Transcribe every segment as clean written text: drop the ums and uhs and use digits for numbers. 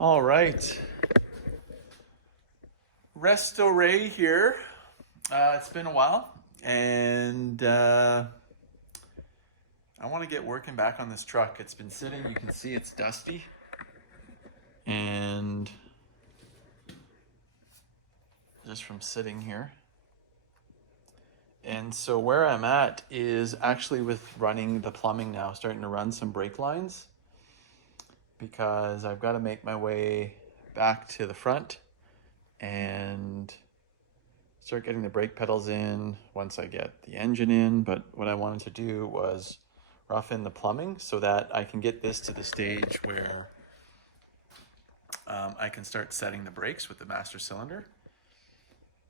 All right, Resto Ray here. It's been a while, and I want to get working back on this truck. It's been sitting, you can see it's dusty, and just from sitting here. And so where I'm at is actually with running the plumbing now, starting to run some brake lines because I've got to make my way back to the front and start getting the brake pedals in once I get the engine in. But what I wanted to do was rough in the plumbing so that I can get this to the stage where I can start setting the brakes with the master cylinder.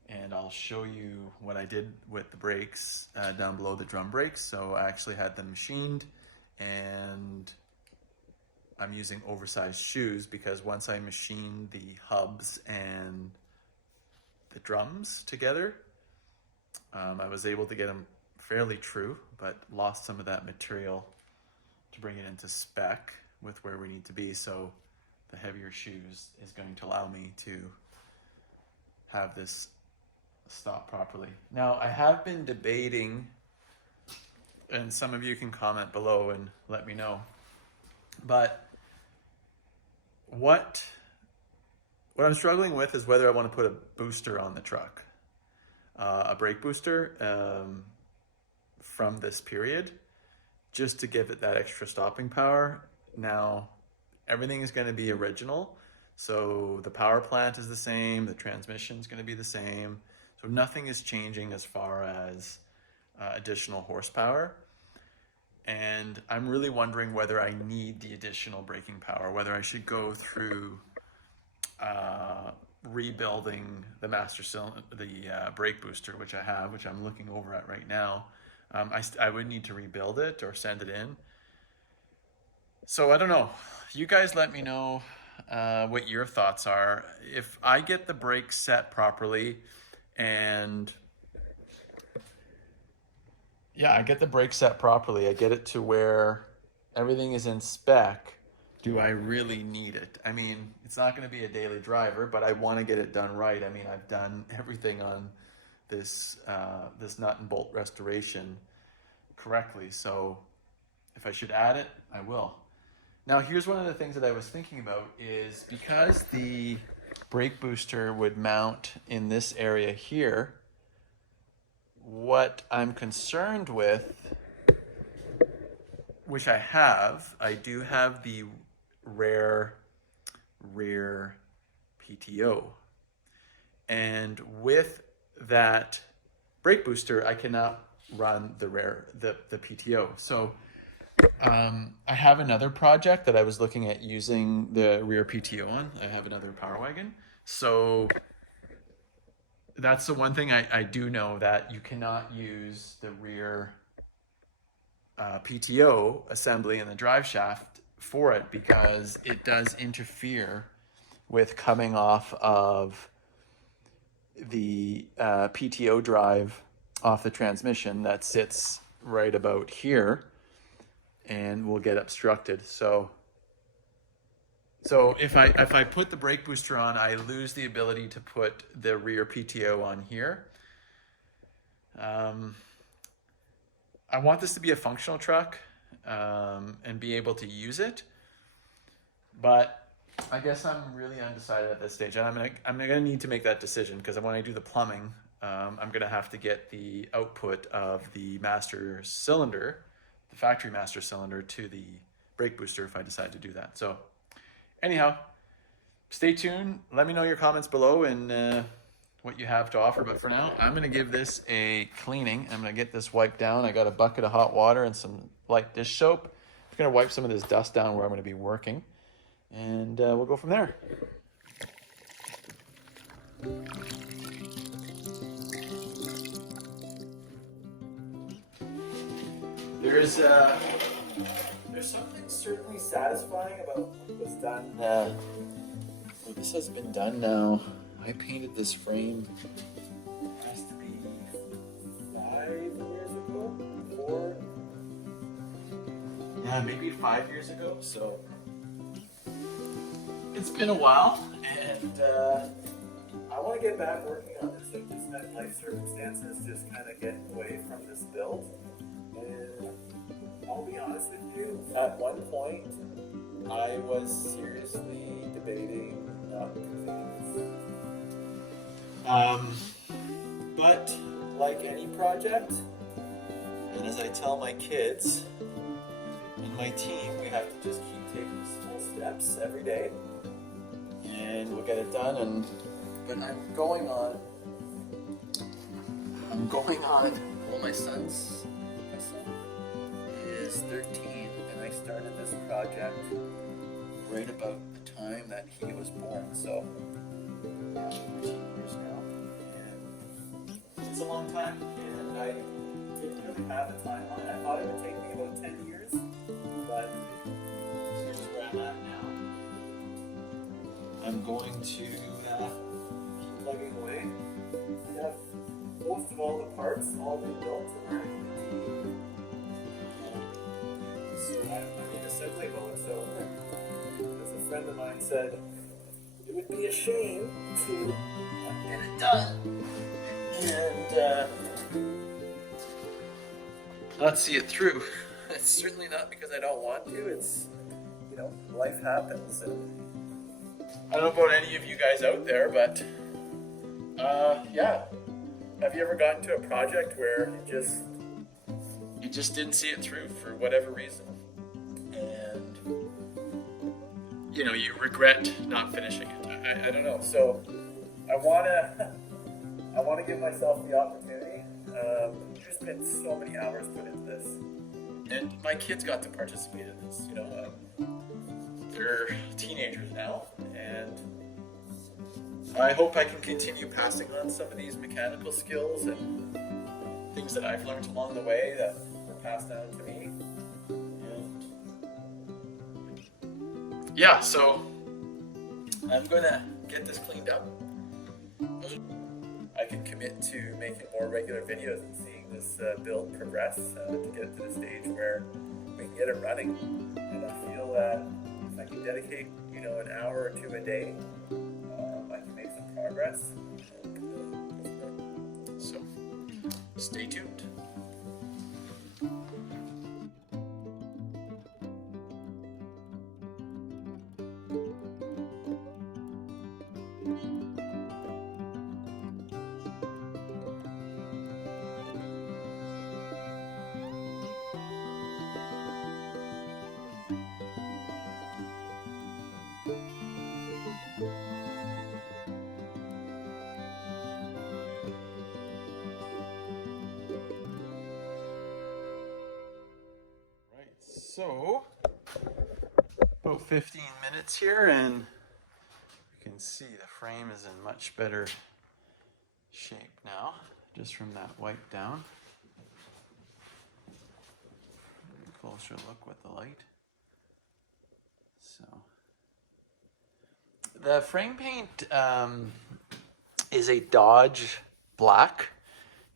And I'll show you what I did with the brakes down below the drum brakes. So I actually had them machined, and I'm using oversized shoes because once I machined the hubs and the drums together, I was able to get them fairly true, but lost some of that material to bring it into spec with where we need to be. So the heavier shoes is going to allow me to have this stop properly. Now, I have been debating, and some of you can comment below and let me know, but what I'm struggling with is whether I want to put a booster on the truck, a brake booster from this period, just to give it that extra stopping power. Now, everything is going to be original, so the power plant is the same, the transmission is going to be the same. So nothing is changing as far as additional horsepower. And I'm really wondering whether I need the additional braking power, whether I should go through rebuilding the master cylinder, the brake booster, which I have, which I'm looking over at right now. I would need to rebuild it or send it in. So I don't know. You guys let me know what your thoughts are. If I get the brakes set properly, and yeah, I get the brake set properly, I get it to where everything is in spec, do I really need it? I mean, it's not going to be a daily driver, but I want to get it done right. I mean, I've done everything on this this nut and bolt restoration correctly, so if I should add it, I will. Now, here's one of the things that I was thinking about is because the brake booster would mount in this area here, what I'm concerned with, which I do have the rare rear PTO, and with that brake booster I cannot run the PTO. So I have another project that I was looking at using the rear PTO on. I have another Power Wagon. So that's the one thing I do know, that you cannot use the rear PTO assembly in the drive shaft for it because it does interfere with coming off of the PTO drive off the transmission that sits right about here and will get obstructed. So if I put the brake booster on, I lose the ability to put the rear PTO on here. I want this to be a functional truck and be able to use it, but I guess I'm really undecided at this stage, and I'm gonna need to make that decision because when I do the plumbing, I'm gonna have to get the output of the master cylinder, the factory master cylinder, to the brake booster if I decide to do that. So anyhow, stay tuned. Let me know your comments below and what you have to offer. But for now, I'm going to give this a cleaning. I'm going to get this wiped down. I got a bucket of hot water and some light dish soap. I'm going to wipe some of this dust down where I'm going to be working. And we'll go from there. There's something certainly satisfying about what was done. Well, this has been done now. I painted this frame, has to be 5 years ago, 4. Yeah, maybe 5 years ago. So it's it's been a while, and I want to get back working on this. Like, just had life circumstances just kind of get away from this build. And I'll be honest with you, at one point, I was seriously debating not using this. But like any project, and as I tell my kids and my team, we have to just keep taking small steps every day, and we'll get it done. And but I'm going on. Well, my son is 13, and I started this project right about the time that he was born. So 13 years now, and it's a long time. And I didn't really have a timeline. I thought it would take me about 10 years, but here's where I'm at now. I'm going to keep plugging away. I have most of all the parts all rebuilt to where I can continue. So I'm in assembly mode. So as a friend of mine said, it would be a shame to not get it done and not see it through. It's certainly not because I don't want to. It's, you know, life happens. And I don't know about any of you guys out there, but yeah. Have you ever gotten to a project where you just didn't see it through for whatever reason, and you know you regret not finishing it? I don't know. So I wanna give myself the opportunity. There's been so many hours put into this, and my kids got to participate in this. You know, they're teenagers now, and I hope I can continue passing on some of these mechanical skills and things that I've learned along the way that were passed down to me. And yeah, so I'm gonna get this cleaned up. I can commit to making more regular videos and seeing this build progress to get to the stage where we can get it running. And I feel that if I can dedicate, you know, an hour or two a day, I can make some progress. So, stay tuned. So, about 15 minutes here, and you can see the frame is in much better shape now, just from that wipe down. Closer look with the light. So, the frame paint is a Dodge black.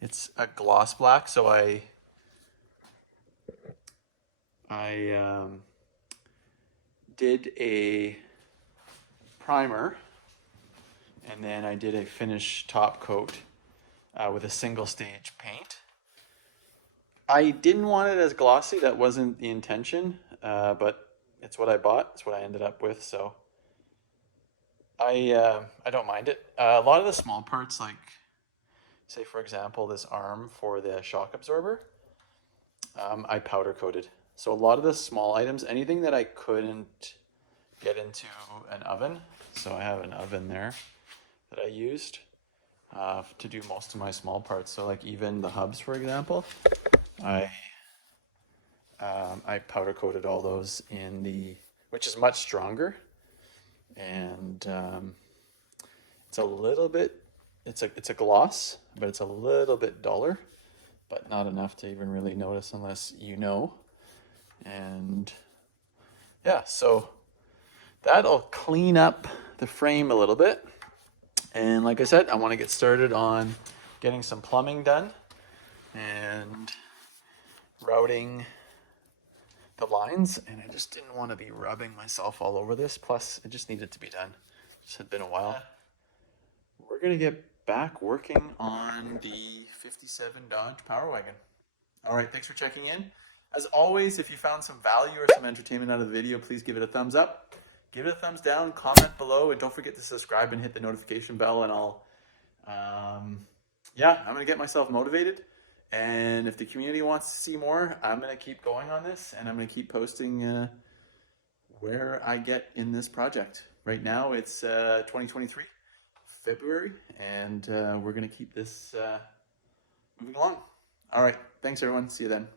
It's a gloss black, so I did a primer, and then I did a finish top coat with a single stage paint. I didn't want it as glossy. That wasn't the intention, but it's what I bought. It's what I ended up with. So I don't mind it. A lot of the small parts, like say for example this arm for the shock absorber, I powder coated. So a lot of the small items, anything that I couldn't get into an oven, so I have an oven there that I used to do most of my small parts. So like even the hubs, for example, I powder coated all those in the, which is much stronger, and it's a little bit, it's a gloss, but it's a little bit duller, but not enough to even really notice unless you know. And yeah, so that'll clean up the frame a little bit. And like I said, I want to get started on getting some plumbing done and routing the lines, and I just didn't want to be rubbing myself all over this. Plus, it just needed to be done. Just had been a while. We're gonna get back working on the 57 Dodge Power Wagon. All right, thanks for checking in. As always, if you found some value or some entertainment out of the video, please give it a thumbs up. Give it a thumbs down, comment below, and don't forget to subscribe and hit the notification bell, and I'll, yeah, I'm gonna get myself motivated. And if the community wants to see more, I'm gonna keep going on this, and I'm gonna keep posting where I get in this project. Right now, it's 2023, February, and we're gonna keep this moving along. All right, thanks everyone. See you then.